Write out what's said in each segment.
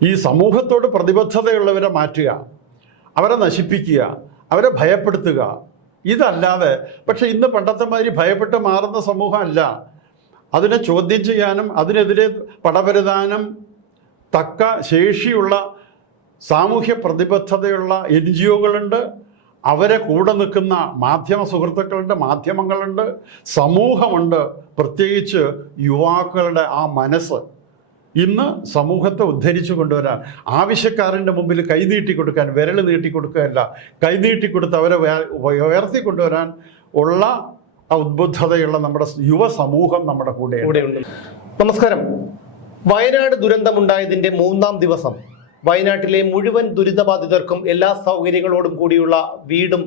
ഈ സമൂഹത്തോട് പ്രതിബദ്ധതയുള്ളവരെ മാറ്റുക, അവരെ നശിപ്പിക്കുക, അവരെ ഭയപ്പെടുത്തുക, ഇതല്ലാതെ. പക്ഷെ ഇന്ന് പണ്ടത്തെ മാതിരി ഭയപ്പെട്ട് മാറുന്ന സമൂഹമല്ല. അതിനെ ചോദ്യം ചെയ്യാനും അതിനെതിരെ പടപരുതാനും തക്ക ശേഷിയുള്ള സാമൂഹ്യ പ്രതിബദ്ധതയുള്ള NGOകളുണ്ട്, അവരെ കൂടെ നിൽക്കുന്ന മാധ്യമ സുഹൃത്തുക്കളുണ്ട്, മാധ്യമങ്ങളുണ്ട്, സമൂഹമുണ്ട്. പ്രത്യേകിച്ച് യുവാക്കളുടെ ആ മനസ്സ് ഇന്ന് സമൂഹത്തെ ഉദ്ധരിച്ചു കൊണ്ടുവരാൻ, ആവശ്യക്കാരൻ്റെ മുമ്പിൽ കൈനീട്ടി കൊടുക്കാൻ, വിരൽ നീട്ടിക്കൊടുക്കുകയല്ല, കൈനീട്ടിക്കൊടുത്ത് അവരെ ഉയർത്തിക്കൊണ്ടുവരാൻ ഉള്ള ഉദ്ബുദ്ധതയുള്ള നമ്മുടെ യുവസമൂഹം നമ്മുടെ കൂടെയുണ്ട്. നമസ്കാരം. വയനാട് ദുരന്തമുണ്ടായതിൻ്റെ 3-ാം ദിവസം വയനാട്ടിലെ മുഴുവൻ ദുരിതബാധിതർക്കും എല്ലാ സൗകര്യങ്ങളോടും കൂടിയുള്ള വീടും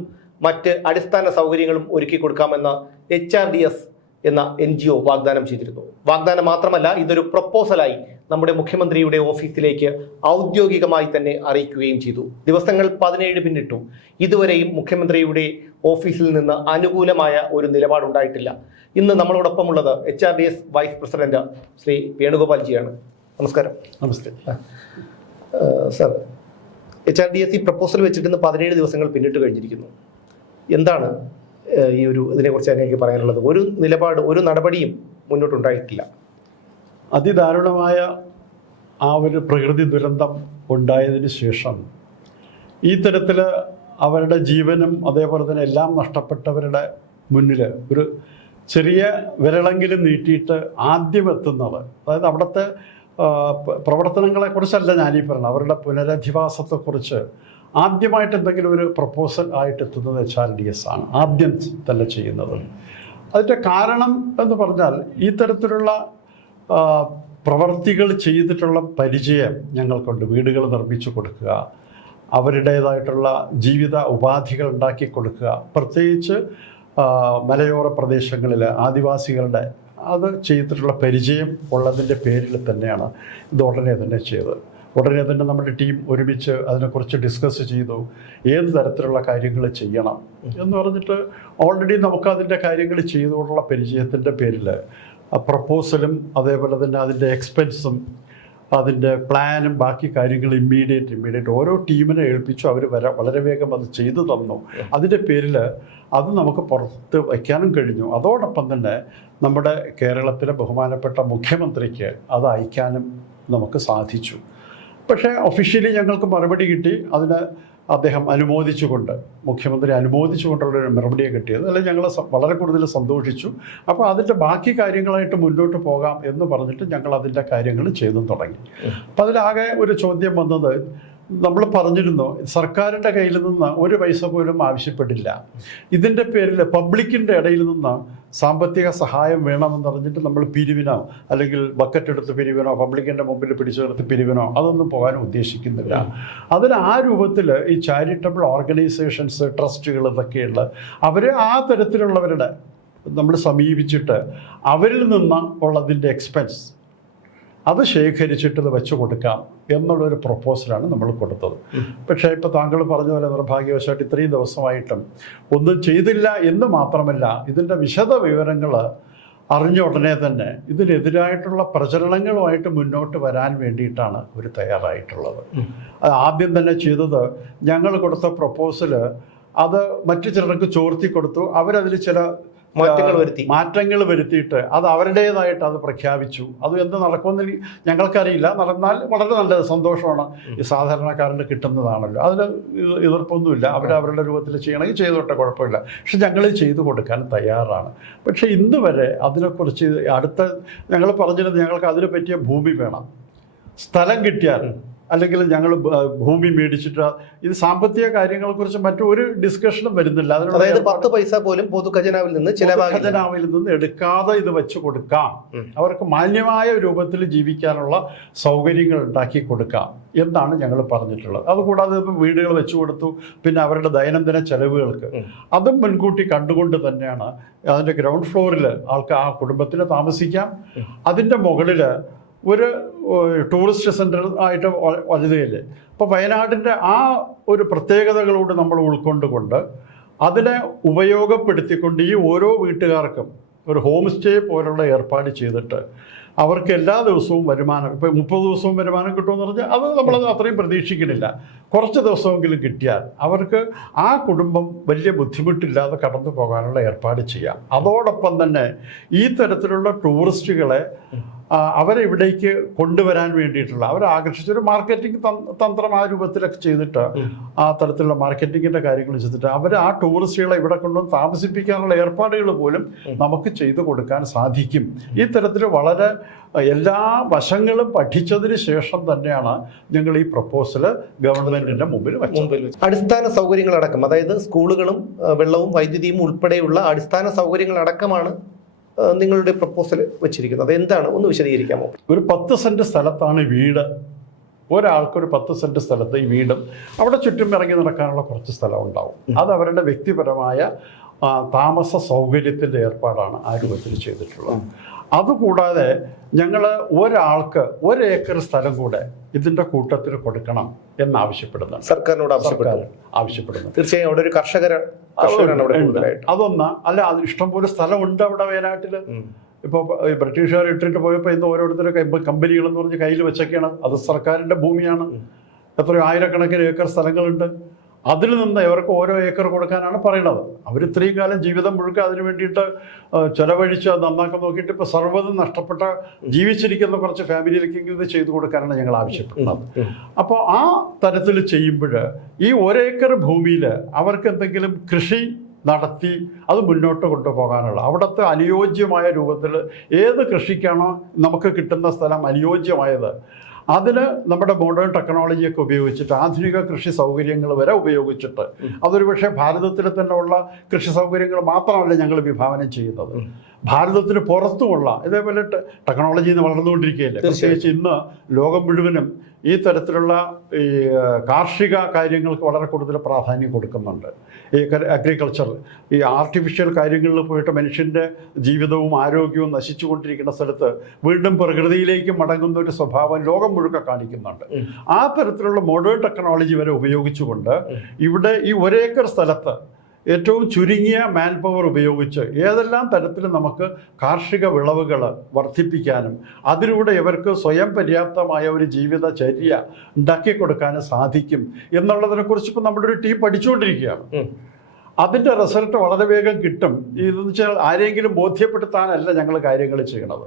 മറ്റ് അടിസ്ഥാന സൗകര്യങ്ങളും ഒരുക്കി കൊടുക്കാമെന്ന് HRDS എന്ന NGO വാഗ്ദാനം ചെയ്തിരുന്നു. വാഗ്ദാനം മാത്രമല്ല, ഇതൊരു പ്രപ്പോസലായി നമ്മുടെ മുഖ്യമന്ത്രിയുടെ ഓഫീസിലേക്ക് ഔദ്യോഗികമായി തന്നെ അറിയിക്കുകയും ചെയ്തു. ദിവസങ്ങൾ 17 പിന്നിട്ടു. ഇതുവരെയും മുഖ്യമന്ത്രിയുടെ ഓഫീസിൽ നിന്ന് അനുകൂലമായ ഒരു നിലപാടുണ്ടായിട്ടില്ല. ഇന്ന് നമ്മളോടൊപ്പമുള്ളത് HRDS വൈസ് പ്രസിഡന്റ് ശ്രീ വേണുഗോപാൽജിയാണ്. നമസ്കാരം. നമസ്തേ സർ. HRDS ഈ പ്രപ്പോസൽ വെച്ചിട്ട് 17 ദിവസങ്ങൾ പിന്നിട്ട് കഴിഞ്ഞിരിക്കുന്നു. എന്താണ് ഈ ഇതിനെക്കുറിച്ച് എനിക്ക് പറയാനുള്ളത്? ഒരു നിലപാട്, ഒരു നടപടിയും മുന്നോട്ടുണ്ടായിട്ടില്ല. അതിദാരുണമായ ആ ഒരു പ്രകൃതി ദുരന്തം ഉണ്ടായതിനു ശേഷം ഈ തരത്തിൽ അവരുടെ ജീവനും അതേപോലെ തന്നെ എല്ലാം നഷ്ടപ്പെട്ടവരുടെ മുന്നിൽ ഒരു ചെറിയ വിരളെങ്കിലും നീട്ടിയിട്ട് ആദ്യം എത്തുന്നത്, അതായത് അവിടുത്തെ പ്രവർത്തനങ്ങളെക്കുറിച്ചല്ല ഞാനീ പറയുന്നത്, അവരുടെ പുനരധിവാസത്തെക്കുറിച്ച് ആദ്യമായിട്ട് എന്തെങ്കിലും ഒരു പ്രപ്പോസൽ ആയിട്ട് എത്തുന്നത് HRDS ആണ് ആദ്യം തന്നെ ചെയ്യുന്നത്. അതിൻ്റെ കാരണം എന്ന് പറഞ്ഞാൽ ഈ തരത്തിലുള്ള പ്രവർത്തികൾ ചെയ്തിട്ടുള്ള പരിചയം ഞങ്ങൾക്കുണ്ട്. വീടുകൾ നിർമ്മിച്ചു കൊടുക്കുക, അവരുടേതായിട്ടുള്ള ജീവിത ഉപാധികൾ ഉണ്ടാക്കി കൊടുക്കുക, പ്രത്യേകിച്ച് മലയോര പ്രദേശങ്ങളിൽ ആദിവാസികളുടെ അത് ചെയ്തിട്ടുള്ള പരിചയം ഉള്ളതിൻ്റെ പേരിൽ തന്നെയാണ് ഇത് ഉടനെ തന്നെ ചെയ്തത്. ഉടനെ തന്നെ നമ്മുടെ ടീം ഒരുമിച്ച് അതിനെക്കുറിച്ച് ഡിസ്കസ് ചെയ്തു. ഏത് തരത്തിലുള്ള കാര്യങ്ങൾ ചെയ്യണം എന്ന് പറഞ്ഞിട്ട് ഓൾറെഡി നമുക്കതിൻ്റെ കാര്യങ്ങൾ ചെയ്തുകൊണ്ടുള്ള പരിചയത്തിൻ്റെ പേരിൽ പ്രപ്പോസലും അതേപോലെ തന്നെ അതിൻ്റെ എക്സ്പെൻസും അതിൻ്റെ പ്ലാനും ബാക്കി കാര്യങ്ങൾ ഇമ്മീഡിയറ്റ് ഓരോ ടീമിനെ ഏൽപ്പിച്ചു. അവർ വളരെ വേഗം അത് ചെയ്തു തന്നു. അതിൻ്റെ പേരിൽ അത് നമുക്ക് പുറത്ത് വയ്ക്കാനും കഴിഞ്ഞു. അതോടൊപ്പം തന്നെ നമ്മുടെ കേരളത്തിലെ ബഹുമാനപ്പെട്ട മുഖ്യമന്ത്രിക്ക് അത് അയക്കാനും നമുക്ക് സാധിച്ചു. പക്ഷേ ഒഫീഷ്യലി ഞങ്ങൾക്ക് മറുപടി കിട്ടി. അതിന് അദ്ദേഹം അനുമോദിച്ചുകൊണ്ട്, മുഖ്യമന്ത്രി അനുമോദിച്ചുകൊണ്ടുള്ളൊരു മറുപടിയെ കിട്ടിയത്. അല്ലെങ്കിൽ ഞങ്ങൾ വളരെ കൂടുതൽ സന്തോഷിച്ചു. അപ്പോൾ അതിൻ്റെ ബാക്കി കാര്യങ്ങളായിട്ട് മുന്നോട്ട് പോകാം എന്ന് പറഞ്ഞിട്ട് ഞങ്ങൾ അതിൻ്റെ കാര്യങ്ങൾ ചെയ്തും തുടങ്ങി. അപ്പോൾ അതിലാകെ ഒരു ചോദ്യം വന്നത്, നമ്മൾ പറഞ്ഞിരുന്നു സർക്കാരിൻ്റെ കയ്യിൽ നിന്ന് ഒരു പൈസ പോലും ആവശ്യപ്പെടില്ല, ഇതിൻ്റെ പേരിൽ പബ്ലിക്കിൻ്റെ ഇടയിൽ നിന്ന് സാമ്പത്തിക സഹായം വേണമെന്ന് പറഞ്ഞിട്ട് നമ്മൾ പിരിവിനോ അല്ലെങ്കിൽ ബക്കറ്റ് എടുത്ത് പിരിവിനോ പബ്ലിക്കിൻ്റെ മുമ്പിൽ പിടിച്ചു നിർത്തി പിരിവിനോ അതൊന്നും പോകാനും ഉദ്ദേശിക്കുന്നില്ല. അതിന് ആ രൂപത്തിൽ ഈ ചാരിറ്റബിൾ ഓർഗനൈസേഷൻസ്, ട്രസ്റ്റുകൾ ഇതൊക്കെയുള്ള അവർ ആ തരത്തിലുള്ളവരുടെ നമ്മൾ സമീപിച്ചിട്ട് അവരിൽ നിന്ന് ഉള്ളതിൻ്റെ എക്സ്പെൻസ് അത് ശേഖരിച്ചിട്ട് ഇത് വെച്ച് കൊടുക്കാം എന്നുള്ളൊരു പ്രപ്പോസലാണ് നമ്മൾ കൊടുത്തത്. പക്ഷേ ഇപ്പോൾ താങ്കൾ പറഞ്ഞ പോലെ നിർഭാഗ്യവശായിട്ട് ഇത്രയും ദിവസമായിട്ടും ഒന്നും ചെയ്തില്ല എന്ന് മാത്രമല്ല, ഇതിൻ്റെ വിശദ വിവരങ്ങൾ അറിഞ്ഞ ഉടനെ തന്നെ ഇതിനെതിരായിട്ടുള്ള പ്രചരണങ്ങളുമായിട്ട് മുന്നോട്ട് വരാൻ വേണ്ടിയിട്ടാണ് അവർ തയ്യാറായിട്ടുള്ളത്. അത് ആദ്യം തന്നെ ചെയ്തത്, ഞങ്ങൾ കൊടുത്ത പ്രപ്പോസൽ അത് മറ്റു ചിലർക്ക് ചോർത്തി കൊടുത്തു. അവരതിൽ ചില മാറ്റങ്ങൾ വരുത്തിയിട്ട് അത് അവരുടേതായിട്ട് അത് പ്രഖ്യാപിച്ചു. അത് എന്ത് നടക്കുമെന്ന് ഞങ്ങൾക്കറിയില്ല. നടന്നാൽ വളരെ നല്ലത്, സന്തോഷമാണ്. ഈ സാധാരണക്കാരന് കിട്ടുന്നതാണല്ലോ, അതിൽ എതിർപ്പൊന്നുമില്ല. അവരവരുടെ രൂപത്തിൽ ചെയ്യണമെങ്കിൽ ചെയ്തോട്ടെ, കുഴപ്പമില്ല. പക്ഷെ ഞങ്ങൾ ചെയ്തു കൊടുക്കാൻ തയ്യാറാണ്. പക്ഷേ ഇന്ന് വരെ അതിനെക്കുറിച്ച് ഞങ്ങൾ പറഞ്ഞിരുന്നത്, ഞങ്ങൾക്ക് അതിന് പറ്റിയ ഭൂമി വേണം, സ്ഥലം കിട്ടിയാൽ അല്ലെങ്കിൽ ഞങ്ങൾ ഭൂമി മേടിച്ചിട്ട് ഇത് സാമ്പത്തിക കാര്യങ്ങളെക്കുറിച്ച് മറ്റൊരു ഡിസ്കഷനും വരുന്നില്ല. അതായത് 10 പൈസ പോലും പൊതുഖജനാവിൽ നിന്ന് എടുക്കാതെ ഇത് വെച്ച് കൊടുക്കാം, അവർക്ക് മാന്യമായ രൂപത്തിൽ ജീവിക്കാനുള്ള സൗകര്യങ്ങൾ ഉണ്ടാക്കി കൊടുക്കാം എന്നാണ് ഞങ്ങൾ പറഞ്ഞിട്ടുള്ളത്. അതുകൂടാതെ ഇപ്പം വീടുകൾ വെച്ചു കൊടുത്തു. പിന്നെ അവരുടെ ദൈനംദിന ചെലവുകൾക്ക് അതും മുൻകൂട്ടി കണ്ടുകൊണ്ട് തന്നെയാണ് അതിൻ്റെ ഗ്രൗണ്ട് ഫ്ലോറിൽ ആ കുടുംബത്തിന് താമസിക്കാം. അതിൻ്റെ മുകളിൽ ഒരു ടൂറിസ്റ്റ് സെൻറ്റർ ആയിട്ട് വലുതയില്ലേ. അപ്പോൾ വയനാടിൻ്റെ ആ ഒരു പ്രത്യേകതകളോട് നമ്മൾ ഉൾക്കൊണ്ടുകൊണ്ട് അതിനെ ഉപയോഗപ്പെടുത്തിക്കൊണ്ട് ഈ ഓരോ വീട്ടുകാർക്കും ഒരു ഹോം സ്റ്റേ പോലുള്ള ഏർപ്പാട് ചെയ്തിട്ട് അവർക്ക് എല്ലാ ദിവസവും വരുമാനം, ഇപ്പോൾ 30 ദിവസവും വരുമാനം കിട്ടുമെന്ന് പറഞ്ഞാൽ അത് നമ്മളത് അത്രയും പ്രതീക്ഷിക്കുന്നില്ല. കുറച്ച് ദിവസമെങ്കിലും കിട്ടിയാൽ അവർക്ക് ആ കുടുംബം വലിയ ബുദ്ധിമുട്ടില്ലാതെ കടന്നു പോകാനുള്ള ഏർപ്പാട് ചെയ്യാം. അതോടൊപ്പം തന്നെ ഈ തരത്തിലുള്ള ടൂറിസ്റ്റുകളെ അവരെ ഇവിടേക്ക് കൊണ്ടുവരാൻ വേണ്ടിയിട്ടുള്ള, അവരെ ആകർഷിച്ചൊരു മാർക്കറ്റിംഗ് തന്ത്രം ആ രൂപത്തിലൊക്കെ ചെയ്തിട്ട്, ആ തരത്തിലുള്ള മാർക്കറ്റിങ്ങിൻ്റെ കാര്യങ്ങൾ ചെയ്തിട്ട് അവർ ആ ടൂറിസ്റ്റുകളെ ഇവിടെ കൊണ്ടുവന്ന് താമസിപ്പിക്കാനുള്ള ഏർപ്പാടുകൾ പോലും നമുക്ക് ചെയ്തു കൊടുക്കാൻ സാധിക്കും. ഈ തരത്തിൽ വളരെ എല്ലാ വശങ്ങളും പഠിച്ചതിന് ശേഷം തന്നെയാണ് ഞങ്ങൾ ഈ പ്രപ്പോസൽ ഗവൺമെന്റിന്റെ മുമ്പിൽ വെച്ചത്. അടിസ്ഥാന സൗകര്യങ്ങളടക്കം, അതായത് സ്കൂളുകളും വെള്ളവും വൈദ്യുതിയും ഉൾപ്പെടെയുള്ള അടിസ്ഥാന സൗകര്യങ്ങളടക്കമാണ് നിങ്ങളുടെ പ്രപ്പോസൽ വെച്ചിരിക്കുന്നത്. എന്താണ്, ഒന്ന് വിശദീകരിക്കാമോ? ഒരു 10 സെന്റ് സ്ഥലത്താണ് വീട്. ഒരാൾക്കൊരു 10 സെന്റ് സ്ഥലത്ത് ഈ വീടും അവിടെ ചുറ്റും ഇറങ്ങി നടക്കാനുള്ള കുറച്ച് സ്ഥലം ഉണ്ടാവും. അത് അവരുടെ വ്യക്തിപരമായ താമസ സൗകര്യത്തിൻ്റെ ഏർപ്പാടാണ് ആ രൂപത്തിൽ ചെയ്തിട്ടുള്ളത്. അതുകൂടാതെ ഞങ്ങൾ ഒരാൾക്ക് 1 ഏക്കർ സ്ഥലം കൂടെ ഇതിൻ്റെ കൂട്ടത്തിൽ കൊടുക്കണം എന്നാവശ്യപ്പെടുന്നുണ്ട്. സർക്കാരിനോട് ആവശ്യപ്പെടുന്നു. തീർച്ചയായും അവിടെ ഒരു കർഷകരാണ് അതൊന്ന് അല്ല, അത് ഇഷ്ടംപോലെ സ്ഥലമുണ്ട് അവിടെ വയനാട്ടിൽ. ഇപ്പോൾ ബ്രിട്ടീഷുകാർ ഇട്ടിട്ട് പോയപ്പോൾ ഇന്ന് ഓരോരുത്തരും കമ്പനികളെന്ന് പറഞ്ഞ് കയ്യിൽ വെച്ചൊക്കെയാണ്. അത് സർക്കാരിൻ്റെ ഭൂമിയാണ്. എത്രയോ ആയിരക്കണക്കിന് ഏക്കർ സ്ഥലങ്ങളുണ്ട്. അതിൽ നിന്ന് ഇവർക്ക് ഓരോ ഏക്കർ കൊടുക്കാനാണ് പറയുന്നത്. അവർ ഇത്രയും കാലം ജീവിതം മുഴുക്കെ അതിന് വേണ്ടിയിട്ട് ചെലവഴിച്ച് നന്നാക്കാൻ നോക്കിയിട്ട് ഇപ്പോൾ സർവ്വതും നഷ്ടപ്പെട്ട ജീവിച്ചിരിക്കുന്ന കുറച്ച് ഫാമിലിയിലേക്കെങ്കിലും ഇത് ചെയ്തു കൊടുക്കാനാണ് ഞങ്ങൾ ആവശ്യപ്പെടുന്നത്. അപ്പോൾ ആ തരത്തിൽ ചെയ്യുമ്പോൾ ഈ 1 ഏക്കർ ഭൂമിയിൽ അവർക്ക് എന്തെങ്കിലും കൃഷി നടത്തി അത് മുന്നോട്ട് കൊണ്ടുപോകാനുള്ള, അവിടുത്തെ അനുയോജ്യമായ രൂപത്തിൽ ഏത് കൃഷിക്കാണോ നമുക്ക് കിട്ടുന്ന സ്ഥലം അനുയോജ്യമായത് അതിന് നമ്മുടെ മോഡേൺ ടെക്നോളജിയൊക്കെ ഉപയോഗിച്ചിട്ട്, ആധുനിക കൃഷി സൗകര്യങ്ങൾ വരെ ഉപയോഗിച്ചിട്ട്, അതൊരു പക്ഷേ ഭാരതത്തിൽ തന്നെ ഉള്ള കൃഷി സൗകര്യങ്ങൾ മാത്രമല്ല ഞങ്ങൾ വിഭാവനം ചെയ്യുന്നത്, ഭാരതത്തിന് പുറത്തുമുള്ള ഇതേപോലെ ടെക്നോളജി വളർന്നുകൊണ്ടിരിക്കുകയല്ലേ. പ്രത്യേകിച്ച് ഇന്ന് ലോകം മുഴുവനും ഈ തരത്തിലുള്ള ഈ കാർഷിക കാര്യങ്ങൾക്ക് വളരെ കൂടുതൽ പ്രാധാന്യം കൊടുക്കുന്നുണ്ട്. ഈ അഗ്രികൾച്ചർ, ഈ ആർട്ടിഫിഷ്യൽ കാര്യങ്ങളിൽ പോയിട്ട് മനുഷ്യൻ്റെ ജീവിതവും ആരോഗ്യവും നശിച്ചുകൊണ്ടിരിക്കുന്ന സ്ഥലത്ത് വീണ്ടും പ്രകൃതിയിലേക്ക് മടങ്ങുന്ന ഒരു സ്വഭാവം ലോകം മുഴുവൻ കാണിക്കുന്നുണ്ട്. ആ തരത്തിലുള്ള മോഡേൺ ടെക്നോളജി വരെ ഉപയോഗിച്ചുകൊണ്ട് ഇവിടെ ഈ 1 ഏക്കർ സ്ഥലത്ത് ഏറ്റവും ചുരുങ്ങിയ മാൻ പവർ ഉപയോഗിച്ച് ഏതെല്ലാം തരത്തിൽ നമുക്ക് കാർഷിക വിളവുകൾ വർദ്ധിപ്പിക്കാനും അതിലൂടെ ഇവർക്ക് സ്വയം പര്യാപ്തമായ ഒരു ജീവിതചര്യ ഉണ്ടാക്കിക്കൊടുക്കാനും സാധിക്കും എന്നുള്ളതിനെക്കുറിച്ച് ഇപ്പോൾ നമ്മുടെ ഒരു ടീം പഠിച്ചുകൊണ്ടിരിക്കുകയാണ്. അതിൻ്റെ റിസൾട്ട് വളരെ വേഗം കിട്ടും. ഇതെന്ന് വെച്ചാൽ ആരെങ്കിലും ബോധ്യപ്പെടുത്താനല്ല ഞങ്ങൾ കാര്യങ്ങൾ ചെയ്യണത്.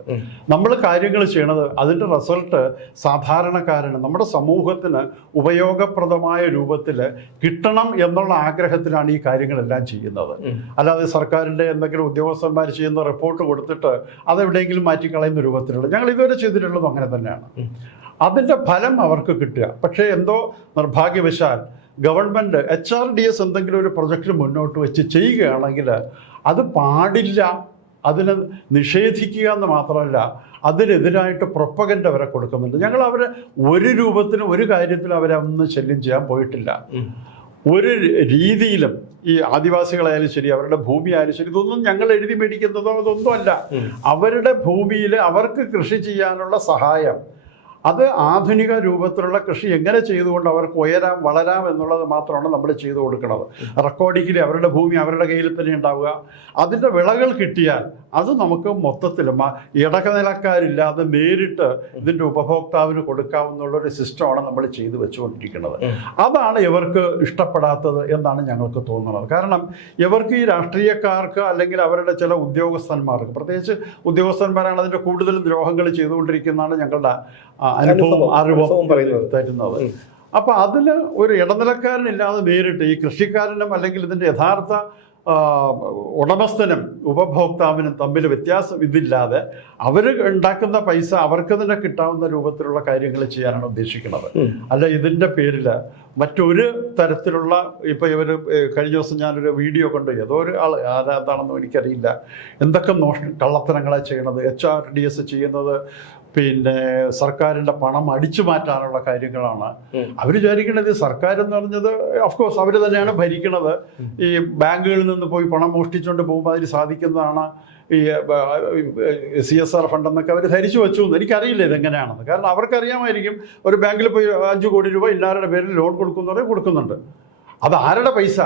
നമ്മൾ കാര്യങ്ങൾ ചെയ്യണത് അതിൻ്റെ റിസൾട്ട് സാധാരണക്കാരന്, നമ്മുടെ സമൂഹത്തിന് ഉപയോഗപ്രദമായ രൂപത്തിൽ കിട്ടണം എന്നുള്ള ആഗ്രഹത്തിലാണ് ഈ കാര്യങ്ങളെല്ലാം ചെയ്യുന്നത്. അല്ലാതെ സർക്കാരിൻ്റെ എന്തെങ്കിലും ഉദ്യോഗസ്ഥന്മാർ ചെയ്യുന്ന റിപ്പോർട്ട് കൊടുത്തിട്ട് അതെവിടെയെങ്കിലും മാറ്റിക്കളയുന്ന രൂപത്തിലുള്ള, ഞങ്ങൾ ഇതുവരെ ചെയ്തിട്ടുള്ളതും അങ്ങനെ തന്നെയാണ്. അതിൻ്റെ ഫലം അവർക്ക് കിട്ടുക. പക്ഷേ എന്തോ നിർഭാഗ്യവശാൽ ഗവൺമെൻറ് HRDS എന്തെങ്കിലും ഒരു പ്രൊജക്റ്റ് മുന്നോട്ട് വെച്ച് ചെയ്യുകയാണെങ്കിൽ അത് പാടില്ല, അതിനെ നിഷേധിക്കുക എന്ന് മാത്രമല്ല അതിനെതിരായിട്ട് പ്രൊപ്പഗൻഡ വരെ കൊടുക്കുന്നുണ്ട്. ഞങ്ങൾ അവരെ ഒരു രൂപത്തിലും ഒരു കാര്യത്തിലും അവരെ ഒന്നും ശല്യം ചെയ്യാൻ പോയിട്ടില്ല. ഒരു രീതിയിലും ഈ ആദിവാസികളായാലും ശരി, അവരുടെ ഭൂമി ആയാലും ശരി, ഇതൊന്നും ഞങ്ങൾ എഴുതി മേടിക്കുന്നതോ ഇതൊന്നുമല്ല. അവരുടെ ഭൂമിയിൽ അവർക്ക് കൃഷി ചെയ്യാനുള്ള സഹായം, അത് ആധുനിക രൂപത്തിലുള്ള കൃഷി എങ്ങനെ ചെയ്തുകൊണ്ട് അവർക്ക് ഉയരാം വളരാം എന്നുള്ളത് മാത്രമാണ് നമ്മൾ ചെയ്തു കൊടുക്കുന്നത്. റെക്കോർഡിങ്ങിൽ അവരുടെ ഭൂമി അവരുടെ കയ്യിൽ തന്നെ ഉണ്ടാവുക. അതിൻ്റെ വിളകൾ കിട്ടിയാൽ അത് നമുക്ക് മൊത്തത്തിൽ ഇടനിലക്കാരില്ലാതെ നേരിട്ട് ഇതിൻ്റെ ഉപഭോക്താവിന് കൊടുക്കാവുന്നുള്ളൊരു സിസ്റ്റമാണ് നമ്മൾ ചെയ്തു വെച്ചുകൊണ്ടിരിക്കുന്നത്. അതാണ് ഇവർക്ക് ഇഷ്ടപ്പെടാത്തത് എന്നാണ് ഞങ്ങൾക്ക് തോന്നുന്നത്. കാരണം ഇവർക്ക് ഈ രാഷ്ട്രീയക്കാർക്ക് അല്ലെങ്കിൽ അവരുടെ ചില ഉദ്യോഗസ്ഥന്മാർക്ക്, പ്രത്യേകിച്ച് ഉദ്യോഗസ്ഥന്മാരാണ് അതിൻ്റെ കൂടുതൽ ദ്രോഹങ്ങൾ ചെയ്തുകൊണ്ടിരിക്കുന്നതാണ് ഞങ്ങളുടെ അനുഭവം തരുന്നത്. അപ്പൊ അതിന് ഒരു ഇടനിലക്കാരനില്ലാതെ നേരിട്ട് ഈ കൃഷിക്കാരനും അല്ലെങ്കിൽ ഇതിൻ്റെ യഥാർത്ഥ ഉടമസ്ഥനും ഉപഭോക്താവിനും തമ്മിൽ വ്യത്യാസം ഇതില്ലാതെ അവർ ഉണ്ടാക്കുന്ന പൈസ അവർക്ക് തന്നെ കിട്ടാവുന്ന രൂപത്തിലുള്ള കാര്യങ്ങൾ ചെയ്യാനാണ് ഉദ്ദേശിക്കുന്നത്. അല്ല ഇതിൻ്റെ പേരിൽ മറ്റൊരു തരത്തിലുള്ള, ഇപ്പോൾ ഇവർ കഴിഞ്ഞ ദിവസം ഞാനൊരു വീഡിയോ കണ്ടു, ഏതോ ഒരു ആൾ, ആരാതാണെന്നും എനിക്കറിയില്ല, എന്തൊക്കെ കള്ളത്തരങ്ങളാണ് ചെയ്യണത്. HRDS ചെയ്യുന്നത് പിന്നെ സർക്കാരിൻ്റെ പണം അടിച്ചു മാറ്റാനുള്ള കാര്യങ്ങളാണ്. അവർ വിചാരിക്കുന്നത് സർക്കാർ എന്ന് പറഞ്ഞത് ഓഫ്കോഴ്സ് അവർ തന്നെയാണ് ഭരിക്കുന്നത്. ഈ ബാങ്കുകളിൽ നിന്ന് പോയി പണം മോഷ്ടിച്ചുകൊണ്ട് പോകുമ്പോൾ അതിന് സാധിക്കുന്നതാണ് ഈ CSR ഫണ്ട് എന്നൊക്കെ അവർ ധരിച്ചു വെച്ചു എന്ന്. എനിക്കറിയില്ല ഇതെങ്ങനെയാണെന്ന്. കാരണം അവർക്കറിയാമായിരിക്കും ഒരു ബാങ്കിൽ പോയി 5 കോടി രൂപ ഇന്നാരുടെ പേരിൽ ലോൺ കൊടുക്കുന്നവരെ കൊടുക്കുന്നുണ്ട്. അത് ആരുടെ പൈസ?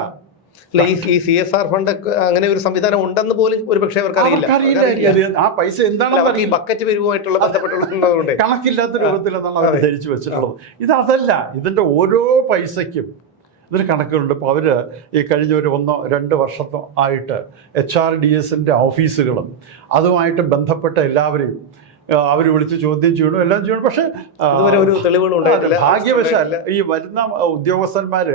അല്ല, ഈ CSR ഫണ്ട് അങ്ങനെ ഒരു സംവിധാനം ഉണ്ടെന്ന് പോലും ഒരു പക്ഷേ അവർക്ക് അറിയില്ല. ആ പൈസ എന്താണ് അവർക്ക് ഈ ബക്കറ്റ് പിരിവുമായിട്ടുള്ള ബന്ധപ്പെട്ടുള്ളതുകൊണ്ട് കണക്കില്ലാത്ത രൂപത്തിൽ എന്നാണ് അവർ ധരിച്ചു വെച്ചിട്ടുള്ളത്. ഇതല്ല, ഇതിൻ്റെ ഓരോ പൈസയ്ക്കും ഇതിന് കണക്കുകളുണ്ട്. ഇപ്പോൾ അവർ ഈ കഴിഞ്ഞ ഒരു 1-2 വർഷത്തോ ആയിട്ട് HRDSൻ്റെ ഓഫീസുകളും അതുമായിട്ട് ബന്ധപ്പെട്ട എല്ലാവരെയും അവർ വിളിച്ച് ചോദ്യം ചെയ്യണം, എല്ലാം ചെയ്യണം. പക്ഷേ ഇതുവരെ ഒരു തെളിവുകളും ഉണ്ടായിട്ടില്ല. ഭാഗ്യവശാൽ ഈ വരുന്ന ഉദ്യോഗസ്ഥന്മാർ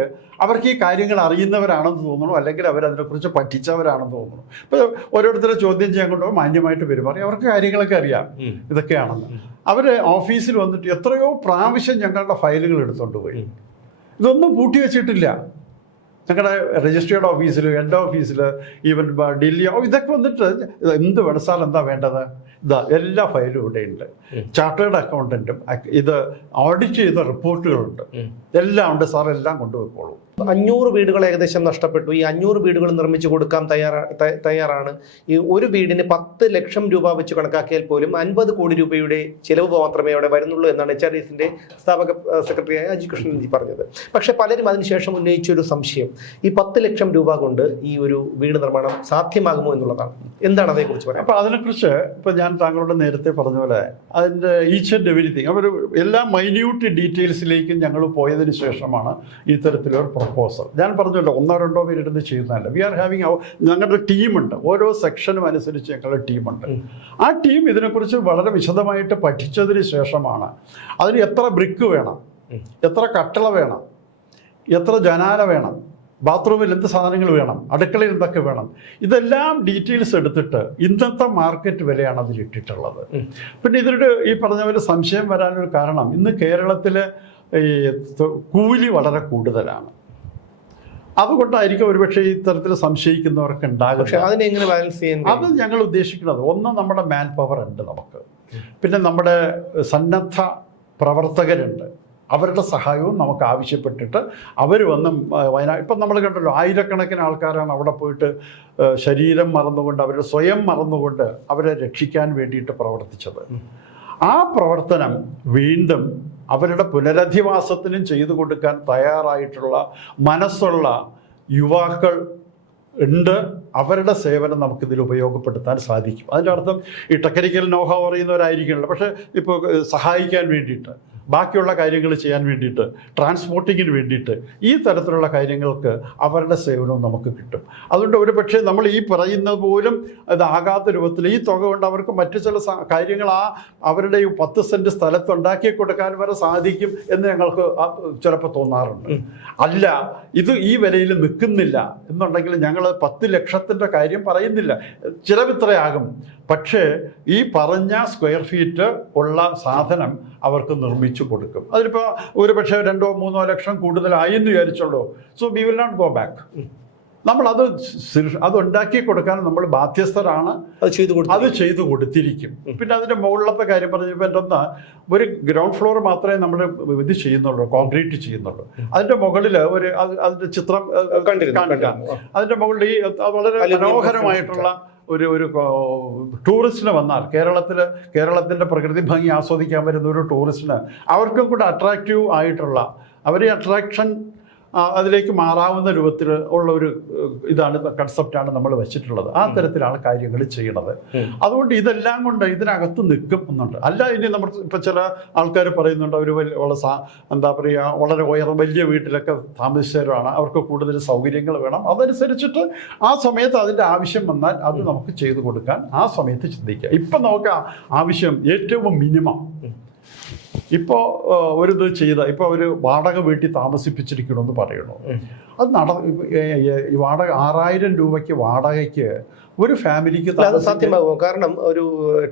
അവർക്ക് ഈ കാര്യങ്ങൾ അറിയുന്നവരാണെന്ന് തോന്നുന്നു, അല്ലെങ്കിൽ അവരതിനെക്കുറിച്ച് പഠിച്ചവരാണെന്ന് തോന്നുന്നു. ഇപ്പോൾ ഓരോരുത്തരെ ചോദ്യം ചെയ്യാൻ കൊണ്ടുപോകും, മാന്യമായിട്ട് പെരുമാറി, അവർക്ക് കാര്യങ്ങളൊക്കെ അറിയാം ഇതൊക്കെയാണെന്ന്. അവർ ഓഫീസിൽ വന്നിട്ട് എത്രയോ പ്രാവശ്യം ഞങ്ങളുടെ ഫയലുകൾ എടുത്തുകൊണ്ട് പോയി. ഇതൊന്നും പൂട്ടി വെച്ചിട്ടില്ല. ഞങ്ങളുടെ രജിസ്ട്രേഡ് ഓഫീസിൽ, ഹെഡ് ഓഫീസിൽ, ഈവൻ ഡൽഹി, ഇതൊക്കെ വന്നിട്ട് എന്ത് വേണം സാർ, എന്താ വേണ്ടത്, ഇതാ എല്ലാ ഫയലും ഇവിടെയുണ്ട്. ചാർട്ടേഡ് അക്കൗണ്ടൻറ്റും ഇത് ഓഡിറ്റ് ചെയ്ത റിപ്പോർട്ടുകളുണ്ട്, എല്ലാം ഉണ്ട് സാർ, എല്ലാം കൊണ്ടുപോയിക്കോളൂ. 500 വീടുകൾ ഏകദേശം നഷ്ടപ്പെട്ടു. ഈ 500 വീടുകൾ നിർമ്മിച്ചു കൊടുക്കാൻ തയ്യാറാണ്. ഈ ഒരു വീടിന് 10 ലക്ഷം രൂപ വെച്ച് കണക്കാക്കിയാൽ പോലും 50 കോടി രൂപയുടെ ചിലവ് മാത്രമേ അവിടെ വരുന്നുള്ളൂ എന്നാണ് HRDSന്റെ സ്ഥാപക സെക്രട്ടറിയായ അജി കൃഷ്ണൻജി പറഞ്ഞത്. പക്ഷേ പലരും അതിനുശേഷം ഉന്നയിച്ചൊരു സംശയം, ഈ 10 ലക്ഷം രൂപ കൊണ്ട് ഈ ഒരു വീട് നിർമ്മാണം സാധ്യമാകുമോ എന്നുള്ളതാണ്. എന്താണ് അതേക്കുറിച്ച് പറയാം? അപ്പോൾ അതിനെക്കുറിച്ച് ഇപ്പോൾ ഞാൻ താങ്കളോട് നേരത്തെ പറഞ്ഞ പോലെ അതിൻ്റെ ഈച്ച് ആൻഡ് എവരിത്തിങ് അവർ എല്ലാ മൈന്യൂട്ട് ഡീറ്റെയിൽസിലേക്കും ഞങ്ങൾ പോയതിന് ശേഷമാണ് ഈ തരത്തിലൊരു പ്രപ്പോസൽ. ഞാൻ പറഞ്ഞല്ലോ, 1-2 പേരിടുന്ന് ചെയ്യുന്നതല്ല. വി ആർ ഹാവിങ് ഞങ്ങളുടെ ടീമുണ്ട്, ഓരോ സെക്ഷനും അനുസരിച്ച് ഞങ്ങളുടെ ടീമുണ്ട്. ആ ടീം ഇതിനെക്കുറിച്ച് വളരെ വിശദമായിട്ട് പഠിച്ചതിന് ശേഷമാണ് അതിന് എത്ര ബ്രിക്ക് വേണം, എത്ര കട്ടള വേണം, എത്ര ജനാല വേണം, ബാത്റൂമിൽ എന്ത് സാധനങ്ങൾ വേണം, അടുക്കളയിൽ എന്തൊക്കെ വേണം, ഇതെല്ലാം ഡീറ്റെയിൽസ് എടുത്തിട്ട് ഇന്നത്തെ മാർക്കറ്റ് വിലയാണ് അതിലിട്ടിട്ടുള്ളത്. പിന്നെ ഇതിനൊരു ഈ പറഞ്ഞ പോലെ സംശയം വരാനൊരു കാരണം, ഇന്ന് കേരളത്തിൽ ഈ കൂലി വളരെ കൂടുതലാണ്. അതുകൊണ്ടായിരിക്കും ഒരുപക്ഷെ ഈ തരത്തിൽ സംശയിക്കുന്നവർക്ക് ഉണ്ടാകും. പക്ഷേ അതിനെ എങ്ങനെ ബാലൻസ് ചെയ്യാൻ? അത് ഞങ്ങൾ ഉദ്ദേശിക്കുന്നത്, ഒന്ന് നമ്മുടെ മാൻ പവർ ഉണ്ട് നമുക്ക്, പിന്നെ നമ്മുടെ സന്നദ്ധ പ്രവർത്തകരുണ്ട്, അവരുടെ സഹായവും നമുക്ക് ആവശ്യപ്പെട്ടിട്ട് അവർ വന്ന് വയനാട്, ഇപ്പം നമ്മൾ കണ്ടല്ലോ, ആയിരക്കണക്കിന് ആൾക്കാരാണ് അവിടെ പോയിട്ട് ശരീരം മറന്നുകൊണ്ട്, അവരുടെ സ്വയം മറന്നുകൊണ്ട് അവരെ രക്ഷിക്കാൻ വേണ്ടിയിട്ട് പ്രവർത്തിച്ചത്. ആ പ്രവർത്തനം വീണ്ടും അവരുടെ പുനരധിവാസത്തിനും ചെയ്തു കൊടുക്കാൻ തയ്യാറായിട്ടുള്ള മനസ്സുള്ള യുവാക്കൾ ഉണ്ട്. അവരുടെ സേവനം നമുക്കിതിൽ ഉപയോഗപ്പെടുത്താൻ സാധിക്കും. അതിൻ്റെ അർത്ഥം ഈ ടെക്നിക്കൽ നോഹ അറിയുന്നവരായിരിക്കണല്ലോ, പക്ഷേ ഇപ്പോൾ സഹായിക്കാൻ വേണ്ടിയിട്ട്, ബാക്കിയുള്ള കാര്യങ്ങൾ ചെയ്യാൻ വേണ്ടിയിട്ട്, ട്രാൻസ്പോർട്ടിങ്ങിന് വേണ്ടിയിട്ട്, ഈ തരത്തിലുള്ള കാര്യങ്ങൾക്ക് അവരുടെ സേവനവും നമുക്ക് കിട്ടും. അതുകൊണ്ട് ഒരു പക്ഷേ നമ്മൾ ഈ പറയുന്നത് പോലും ഇതാകാത്ത രൂപത്തിൽ ഈ തുക കൊണ്ട് അവർക്ക് മറ്റു ചില കാര്യങ്ങൾ അവരുടെ ഈ 10 സെൻറ്റ് സ്ഥലത്ത് ഉണ്ടാക്കി കൊടുക്കാൻ വരെ സാധിക്കും എന്ന് ഞങ്ങൾക്ക് ചിലപ്പോൾ തോന്നാറുണ്ട്. അല്ല, ഇത് ഈ വിലയിൽ നിൽക്കുന്നില്ല എന്നുണ്ടെങ്കിൽ ഞങ്ങൾ 10 ലക്ഷത്തിൻ്റെ കാര്യം പറയുന്നില്ല, ചിലവിത്രയാകും. പക്ഷേ ഈ പറഞ്ഞ സ്ക്വയർ ഫീറ്റ് ഉള്ള സാധനം അവർക്ക് നിർമ്മിച്ചു കൊടുക്കും. അതിലിപ്പോൾ ഒരു പക്ഷേ 2-3 ലക്ഷം കൂടുതലായി എന്ന് വിചാരിച്ചുള്ളൂ. So we will not go back. അത് ഉണ്ടാക്കി കൊടുക്കാൻ നമ്മൾ ബാധ്യസ്ഥരാണ്. അത് ചെയ്തു കൊടുത്തിരിക്കും. പിന്നെ അതിൻ്റെ മുകളിലത്തെ കാര്യം പറഞ്ഞപ്പോൾ എൻ്റെ ഒന്ന്, ഒരു ഗ്രൗണ്ട് ഫ്ലോർ മാത്രമേ നമ്മൾ ഇത് ചെയ്യുന്നുള്ളൂ, കോൺക്രീറ്റ് ചെയ്യുന്നുള്ളൂ. അതിൻ്റെ മുകളിൽ അതിൻ്റെ ചിത്രം കാണിക്കാം. അതിൻ്റെ മുകളിൽ ഈ വളരെ മനോഹരമായിട്ടുള്ള ഒരു ടൂറിസ്റ്റിന് വന്നാൽ, കേരളത്തിൻ്റെ പ്രകൃതി ഭംഗി ആസ്വദിക്കാൻ വരുന്ന ഒരു ടൂറിസ്റ്റിന് അവർക്കും കൂടെ അട്രാക്റ്റീവ് ആയിട്ടുള്ള, അവരെ അട്രാക്ഷൻ അതിലേക്ക് മാറാവുന്ന രൂപത്തിൽ ഉള്ള ഒരു കൺസെപ്റ്റാണ് നമ്മൾ വെച്ചിട്ടുള്ളത്. ആ തരത്തിലാണ് കാര്യങ്ങൾ ചെയ്യണത്. അതുകൊണ്ട് ഇതെല്ലാം കൊണ്ട് ഇതിനകത്ത് നിൽക്കും എന്നുണ്ട്. അല്ല, ഇനി നമ്മൾ ഇപ്പം ചില ആൾക്കാർ പറയുന്നുണ്ട്, അവർ എന്താ പറയുക, വളരെ വലിയ വീട്ടിലൊക്കെ താമസിച്ചവരാണ്, അവർക്ക് കൂടുതൽ സൗകര്യങ്ങൾ വേണം. അതനുസരിച്ചിട്ട് ആ സമയത്ത് അതിൻ്റെ ആവശ്യം വന്നാൽ അത് നമുക്ക് ചെയ്തു കൊടുക്കാൻ ആ സമയത്ത് ചിന്തിക്കുക. ഇപ്പം നമുക്ക് ആവശ്യം ഏറ്റവും മിനിമം. ഇപ്പോൾ ഒരിത് ഇപ്പോൾ അവർ വാടക വീട്ടിൽ താമസിപ്പിച്ചിരിക്കണമെന്ന് പറയണു. അത് ഈ വാടക 6000 രൂപയ്ക്ക് വാടകയ്ക്ക് ഒരു ഫാമിലിക്ക് അത് സാധ്യമാകുമോ? കാരണം ഒരു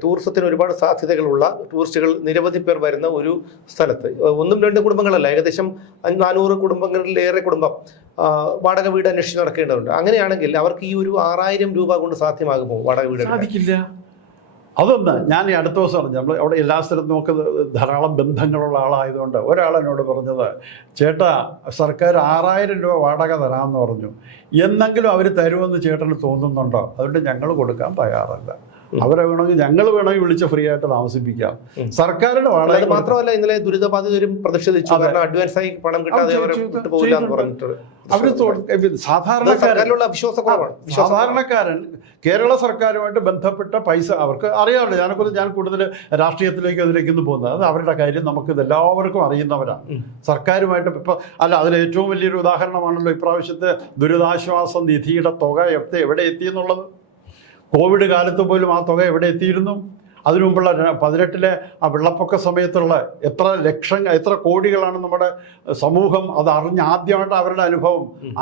ടൂറിസത്തിന് ഒരുപാട് സാധ്യതകളുള്ള, ടൂറിസ്റ്റുകൾ നിരവധി പേർ വരുന്ന ഒരു സ്ഥലത്ത് 1-2 കുടുംബങ്ങളല്ല, ഏകദേശം 400 കുടുംബങ്ങളിലേറെ കുടുംബം വാടക വീട് അന്വേഷിച്ച് നടക്കേണ്ടതുണ്ട്. അങ്ങനെയാണെങ്കിൽ അവർക്ക് ഈ ഒരു 6000 രൂപ കൊണ്ട് സാധ്യമാകുമോ വാടക വീട്? സാധിക്കില്ല. അതൊന്ന് ഞാൻ ഈ അടുത്ത ദിവസം പറഞ്ഞു, നമ്മൾ അവിടെ എല്ലാ സ്ഥലത്തും നമുക്ക് ധാരാളം ബന്ധങ്ങളുള്ള ആളായതുകൊണ്ട് ഒരാൾ എന്നോട് പറഞ്ഞത്, ചേട്ടാ സർക്കാർ 6000 രൂപ വാടക തരാമെന്ന് പറഞ്ഞു, എന്നെങ്കിലും അവർ തരുമെന്ന് ചേട്ടന് തോന്നുന്നുണ്ടോ? അതുകൊണ്ട് ഞങ്ങൾ കൊടുക്കാൻ തയ്യാറല്ല. അവരെ വേണമെങ്കിൽ ഞങ്ങൾ വേണമെങ്കിൽ വിളിച്ച് ഫ്രീ ആയിട്ട് താമസിപ്പിക്കാം. സർക്കാരിന്റെ അത് മാത്രമല്ല, ഇന്നലെ ദുരിതബാധിതരും പ്രതിഷേധിച്ചു. കാരണം അഡ്വാൻസ് ആയി പണം കിട്ടാതെ സാധാരണക്കാരൻ കേരള സർക്കാരുമായിട്ട് ബന്ധപ്പെട്ട പൈസ അവർക്ക് അറിയാമല്ലോ. ഞാൻ കൂടുതൽ രാഷ്ട്രീയത്തിലേക്ക് അതിലേക്കൊന്നും പോകുന്നത്, അത് അവരുടെ കാര്യം നമുക്കിത് എല്ലാവർക്കും അറിയുന്നവരാണ്. സർക്കാരുമായിട്ട് ഇപ്പം അതിൽ ഏറ്റവും വലിയൊരു ഉദാഹരണമാണല്ലോ ഇപ്രാവശ്യത്തെ ദുരിതാശ്വാസ നിധിയുടെ തുക എവിടെ എത്തിയെന്നുള്ളത്. കോവിഡ് കാലത്ത് പോലും ആ തുക എവിടെ എത്തിയിരുന്നു? അതിനു മുമ്പുള്ള 18 ആ വെള്ളപ്പൊക്ക സമയത്തുള്ള എത്ര കോടികളാണ് നമ്മുടെ സമൂഹം അത് അറിഞ്ഞ് ആദ്യമായിട്ട് അവരുടെ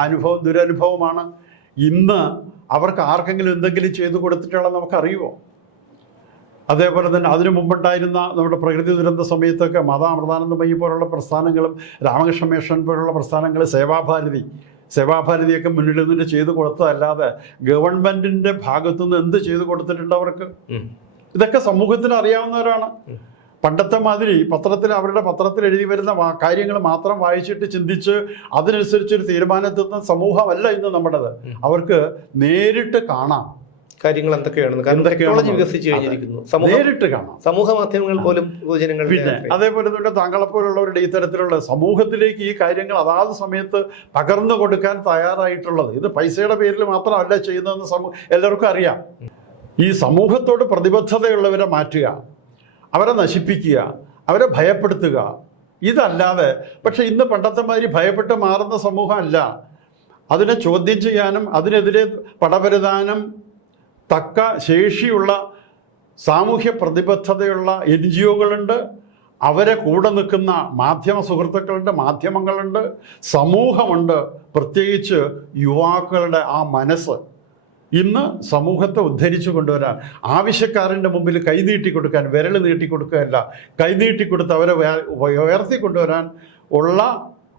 അനുഭവം ദുരനുഭവമാണ്. ഇന്ന് അവർക്ക് ആർക്കെങ്കിലും എന്തെങ്കിലും ചെയ്തു കൊടുത്തിട്ടുള്ളത് നമുക്കറിയുമോ? അതേപോലെ തന്നെ അതിനു മുമ്പുണ്ടായിരുന്ന നമ്മുടെ പ്രകൃതി ദുരന്ത സമയത്തൊക്കെ അമൃതാനന്ദമയി പോലുള്ള പ്രസ്ഥാനങ്ങളും രാമകൃഷ്ണ മിഷൻ പോലുള്ള പ്രസ്ഥാനങ്ങൾ സേവാഭാരതിയൊക്കെ മുന്നിൽ നിന്നിട്ട് ചെയ്തു കൊടുത്തതല്ലാതെ ഗവൺമെന്റിന്റെ ഭാഗത്തുനിന്ന് എന്ത് ചെയ്തു കൊടുത്തിട്ടുണ്ട് അവർക്ക്? ഇതൊക്കെ സമൂഹത്തിന് അറിയാവുന്നവരാണ്. പണ്ടത്തെ മാതിരി അവരുടെ പത്രത്തിൽ എഴുതി വരുന്ന കാര്യങ്ങൾ മാത്രം വായിച്ചിട്ട് ചിന്തിച്ച് അതിനനുസരിച്ചൊരു തീരുമാനത്തിൽ സമൂഹമല്ല ഇന്ന് നമ്മുടേത്. അവർക്ക് നേരിട്ട് കാണാം കാര്യങ്ങൾ എന്തൊക്കെയാണ്. ടെക്നോളജി വികസിച്ചു കഴിഞ്ഞിരിക്കുന്നു, നേരിട്ട് കാണാം. സമൂഹ മാധ്യമങ്ങൾ പോലും പൊതുജനങ്ങൾ. പിന്നെ അതേപോലെ തന്നെ താങ്കളെപ്പോലുള്ളവരുടെ ഈ തരത്തിലുള്ള സമൂഹത്തിലേക്ക് ഈ കാര്യങ്ങൾ അതാത് സമയത്ത് പകർന്നു കൊടുക്കാൻ തയ്യാറായിട്ടുള്ളത്. ഇത് പൈസയുടെ പേരിൽ മാത്രമല്ല ചെയ്യുന്നതെന്ന് എല്ലാവർക്കും അറിയാം. ഈ സമൂഹത്തോട് പ്രതിബദ്ധതയുള്ളവരെ മാറ്റുക, അവരെ നശിപ്പിക്കുക, അവരെ ഭയപ്പെടുത്തുക, ഇതല്ലാതെ. പക്ഷെ ഇന്ന് പണ്ടത്തെ മാതിരി ഭയപ്പെട്ട് മാറുന്ന സമൂഹമല്ല. അതിനെ ചോദ്യം ചെയ്യാനും അതിനെതിരെ പടപരുതാനും തക്ക ശേഷിയുള്ള സാമൂഹ്യ പ്രതിബദ്ധതയുള്ള NGOകളുണ്ട്. അവരെ കൂടെ നിൽക്കുന്ന മാധ്യമ സുഹൃത്തുക്കളുണ്ട്, മാധ്യമങ്ങളുണ്ട്, സമൂഹമുണ്ട്. പ്രത്യേകിച്ച് യുവാക്കളുടെ ആ മനസ്സ് ഇന്ന് സമൂഹത്തെ ഉദ്ധരിച്ചു കൊണ്ടുവരാൻ, ആവശ്യക്കാരൻ്റെ മുമ്പിൽ കൈനീട്ടി കൊടുക്കാൻ, വിരൽ നീട്ടിക്കൊടുക്കുകയല്ല, കൈനീട്ടിക്കൊടുത്ത് അവരെ ഉയർത്തിക്കൊണ്ടുവരാൻ ഉള്ള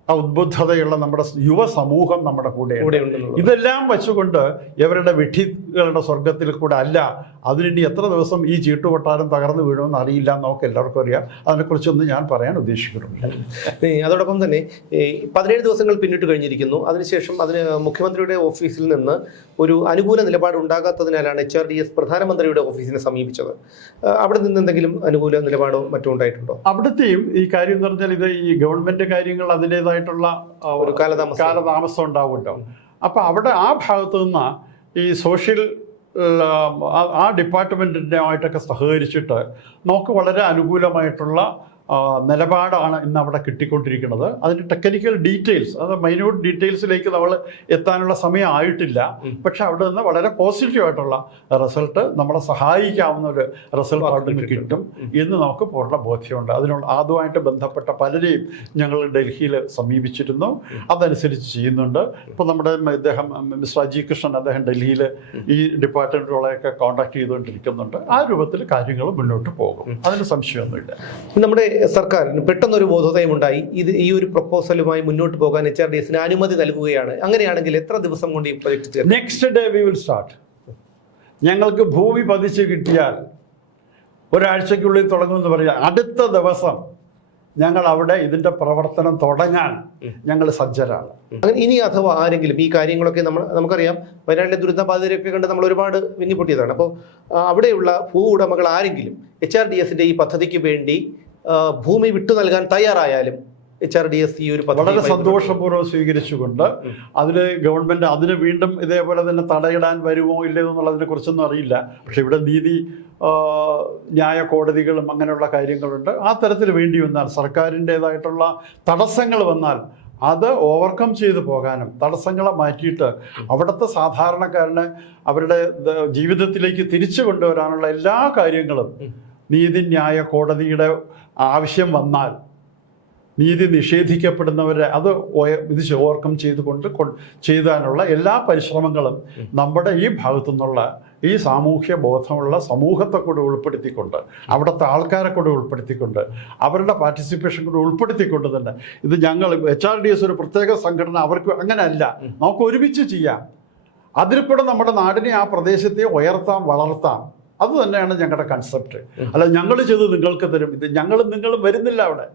ഉദ്ബുദ്ധതയുള്ള നമ്മുടെ യുവ സമൂഹം നമ്മുടെ കൂടെയുണ്ട്. ഇതെല്ലാം വെച്ചുകൊണ്ട് ഇവരുടെ വിഡ്ഢികളുടെ സ്വർഗത്തിൽ കൂടെ അല്ല. അതിനി എത്ര ദിവസം ഈ ചീട്ടുകൊട്ടാരം തകർന്നു വീഴുമെന്ന് അറിയില്ല, നമുക്ക് എല്ലാവർക്കും അറിയാം. അതിനെക്കുറിച്ചൊന്നും ഞാൻ പറയാൻ ഉദ്ദേശിക്കുന്നുണ്ട്. അതോടൊപ്പം തന്നെ 17 ദിവസങ്ങൾ പിന്നിട്ട് കഴിഞ്ഞിരിക്കുന്നു. അതിനുശേഷം മുഖ്യമന്ത്രിയുടെ ഓഫീസിൽ നിന്ന് ഒരു അനുകൂല നിലപാട് ഉണ്ടാകാത്തതിനാലാണ് HRDS പ്രധാനമന്ത്രിയുടെ ഓഫീസിനെ സമീപിച്ചത്. അവിടെ നിന്ന് എന്തെങ്കിലും അനുകൂല നിലപാടോ മറ്റോ ഉണ്ടായിട്ടുണ്ടോ? അവിടുത്തെയും ഈ കാര്യം എന്ന് പറഞ്ഞാൽ ഇത് ഈ ഗവൺമെന്റ് കാര്യങ്ങൾ അതിൻ്റെതായിട്ടുള്ള ഒരു കാലതാമസം ഉണ്ടാവുമല്ലോ. അപ്പം അവിടെ ആ ഭാഗത്തു നിന്ന് ഈ സോഷ്യൽ ആ ഡിപ്പാർട്ട്മെൻറ്റിൻ്റെ ആയിട്ടൊക്കെ സഹകരിച്ചിട്ട് നമുക്ക് വളരെ അനുകൂലമായിട്ടുള്ള നിലപാടാണ് ഇന്ന് അവിടെ കിട്ടിക്കൊണ്ടിരിക്കുന്നത്. അതിൻ്റെ ടെക്നിക്കൽ ഡീറ്റെയിൽസ്, അത് മൈന്യൂട്ട് ഡീറ്റെയിൽസിലേക്ക് നമ്മൾ എത്താനുള്ള സമയം ആയിട്ടില്ല. പക്ഷെ അവിടെ നിന്ന് വളരെ പോസിറ്റീവായിട്ടുള്ള റിസൾട്ട് നമ്മളെ സഹായിക്കാവുന്ന ഒരു റിസൾട്ട് അവിടെ നിന്ന് കിട്ടും എന്ന് നമുക്ക് പൂർണ്ണ ബോധ്യമുണ്ട്. അതുമായിട്ട് ബന്ധപ്പെട്ട പലരെയും ഞങ്ങൾ ഡൽഹിയിൽ സമീപിച്ചിരുന്നു, അതനുസരിച്ച് ചെയ്യുന്നുണ്ട്. ഇപ്പോൾ നമ്മുടെ മിസ്റ്റർ അജി കൃഷ്ണൻ അദ്ദേഹം ഡൽഹിയിൽ ഈ ഡിപ്പാർട്ട്മെൻറ്റുകളെയൊക്കെ കോൺടാക്ട് ചെയ്തുകൊണ്ടിരിക്കുന്നുണ്ട്. ആ രൂപത്തിൽ കാര്യങ്ങൾ മുന്നോട്ട് പോകും, അതിന് സംശയമൊന്നുമില്ല. നമ്മുടെ സർക്കാരിന് പെട്ടെന്നൊരു ബോധോദയമുണ്ടായി, ഈ ഒരു പ്രപ്പോസലുമായി മുന്നോട്ട് പോകാൻ HRDSന് അനുമതി നൽകുകയാണ്. അങ്ങനെയാണെങ്കിൽ എത്ര ദിവസം കൊണ്ട് ഈ project? Next day we will start. ഞങ്ങൾക്ക് ഭൂമി പതിച്ച് കിട്ടിയാൽ ഒരാഴ്ചയ്ക്കുള്ളിൽ തുടങ്ങുമെന്ന് പറയാം. അടുത്ത ദിവസം ഞങ്ങൾ അവിടെ ഇതിന്റെ പ്രവർത്തനം തുടങ്ങാൻ ഞങ്ങൾ സജ്ജരാണ്. ഇനി അഥവാ ആരെങ്കിലും ഈ കാര്യങ്ങളൊക്കെ നമുക്കറിയാം, വയനാട്ടിലെ ദുരിതബാധിതരെയൊക്കെ കണ്ട് നമ്മൾ ഒരുപാട് വിങ്ങിപ്പൊട്ടിയതാണ്. അപ്പോൾ അവിടെയുള്ള ഭൂ ഉടമകൾ ആരെങ്കിലും HRDSന്റെ ഈ പദ്ധതിക്ക് വേണ്ടി ഭൂമി വിട്ടു നൽകാൻ തയ്യാറായാലും HRDS ഈ ഒരു വളരെ സന്തോഷപൂർവ്വം സ്വീകരിച്ചുകൊണ്ട് ഗവൺമെന്റ് അതിന് വീണ്ടും ഇതേപോലെ തന്നെ തടയിടാൻ വരുമോ ഇല്ലയോ എന്നുള്ളതിനെ കുറിച്ചൊന്നും അറിയില്ല. പക്ഷെ ഇവിടെ നീതി ന്യായ കോടതികളും അങ്ങനെയുള്ള കാര്യങ്ങളുണ്ട്. ആ തരത്തിൽ വേണ്ടി വന്നാൽ സർക്കാരിൻ്റെതായിട്ടുള്ള തടസ്സങ്ങൾ വന്നാൽ അത് ഓവർകം ചെയ്തു പോകാനും തടസ്സങ്ങളെ മാറ്റിയിട്ട് അവിടുത്തെ സാധാരണക്കാരനെ അവരുടെ ജീവിതത്തിലേക്ക് തിരിച്ചു കൊണ്ടുവരാനുള്ള എല്ലാ കാര്യങ്ങളും നീതിന്യായ കോടതിയുടെ ആവശ്യം വന്നാൽ നീതി നിഷേധിക്കപ്പെടുന്നവരെ അത് ഓവർകം ചെയ്യാനുള്ള എല്ലാ പരിശ്രമങ്ങളും നമ്മുടെ ഈ ഭാഗത്തു നിന്നുള്ള ഈ സാമൂഹ്യ ബോധമുള്ള സമൂഹത്തെ കൂടെ ഉൾപ്പെടുത്തിക്കൊണ്ട്, അവിടുത്തെ ആൾക്കാരെ കൂടെ ഉൾപ്പെടുത്തിക്കൊണ്ട്, അവരുടെ പാർട്ടിസിപ്പേഷൻ കൂടെ ഉൾപ്പെടുത്തിക്കൊണ്ട് തന്നെ ഇത് ഞങ്ങൾ HRDS ഒരു പ്രത്യേക സംഘടന, അവർക്ക് അങ്ങനെയല്ല, നമുക്ക് ഒരുമിച്ച് ചെയ്യാം. അതിൽക്കൂടെ നമ്മുടെ നാടിനെ ആ പ്രദേശത്തെ ഉയർത്താം, വളർത്താം. അത് തന്നെയാണ് ഞങ്ങളുടെ കൺസെപ്റ്റ്. അല്ല ഞങ്ങൾ ചെയ്ത് നിങ്ങൾക്ക് തരും, ഇത് നിങ്ങളും വരുന്നില്ല. അവിടെ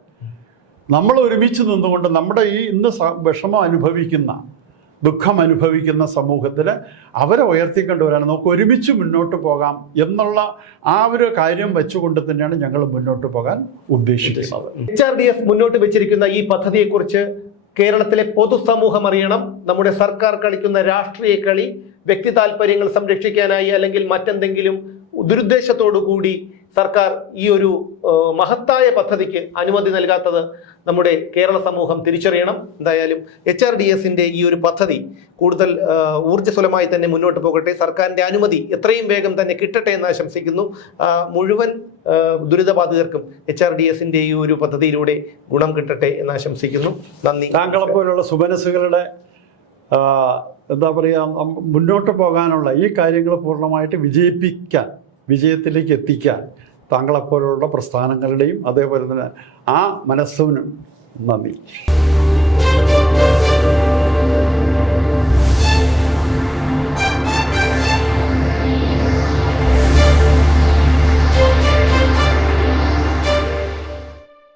നമ്മൾ ഒരുമിച്ച് നിന്നുകൊണ്ട് നമ്മുടെ ഈ ഇന്ന് വിഷമം അനുഭവിക്കുന്ന ദുഃഖം അനുഭവിക്കുന്ന സമൂഹത്തിൽ അവരെ ഉയർത്തിക്കൊണ്ടുവരാൻ നമുക്ക് ഒരുമിച്ച് മുന്നോട്ട് പോകാം എന്നുള്ള ആ ഒരു കാര്യം വെച്ചുകൊണ്ട് തന്നെയാണ് ഞങ്ങൾ മുന്നോട്ട് പോകാൻ ഉദ്ദേശിക്കുന്നത്. HRDS മുന്നോട്ട് വെച്ചിരിക്കുന്ന ഈ പദ്ധതിയെക്കുറിച്ച് കേരളത്തിലെ പൊതുസമൂഹം അറിയണം. നമ്മുടെ സർക്കാർ കളിക്കുന്ന രാഷ്ട്രീയ കളി വ്യക്തി താല്പര്യങ്ങൾ സംരക്ഷിക്കാനായി അല്ലെങ്കിൽ മറ്റെന്തെങ്കിലും ദുരുദ്ദേശത്തോടു കൂടി സർക്കാർ ഈ ഒരു മഹത്തായ പദ്ധതിക്ക് അനുമതി നൽകാത്തത് നമ്മുടെ കേരള സമൂഹം തിരിച്ചറിയണം. എന്തായാലും HRDSന്റെ ഈ ഒരു പദ്ധതി കൂടുതൽ ഊർജ്ജസ്വലമായി തന്നെ മുന്നോട്ട് പോകട്ടെ. സർക്കാരിന്റെ അനുമതി എത്രയും വേഗം തന്നെ കിട്ടട്ടെ എന്ന് ആശംസിക്കുന്നു. മുഴുവൻ ദുരിതബാധിതർക്കും HRDSന്റെ ഈ ഒരു പദ്ധതിയിലൂടെ ഗുണം കിട്ടട്ടെ എന്ന് ആശംസിക്കുന്നു. നന്ദി. താങ്കളെപ്പോലുള്ള സുമനസ്സുകളുടെ എന്താ പറയുക, മുന്നോട്ട് പോകാനുള്ള ഈ കാര്യങ്ങൾ പൂർണ്ണമായിട്ട് വിജയത്തിലേക്ക് എത്തിക്കാൻ താങ്കളെപ്പോലുള്ള പ്രസ്ഥാനങ്ങളുടെയും അതേപോലെ തന്നെ ആ മനസ്സിനും നന്ദി.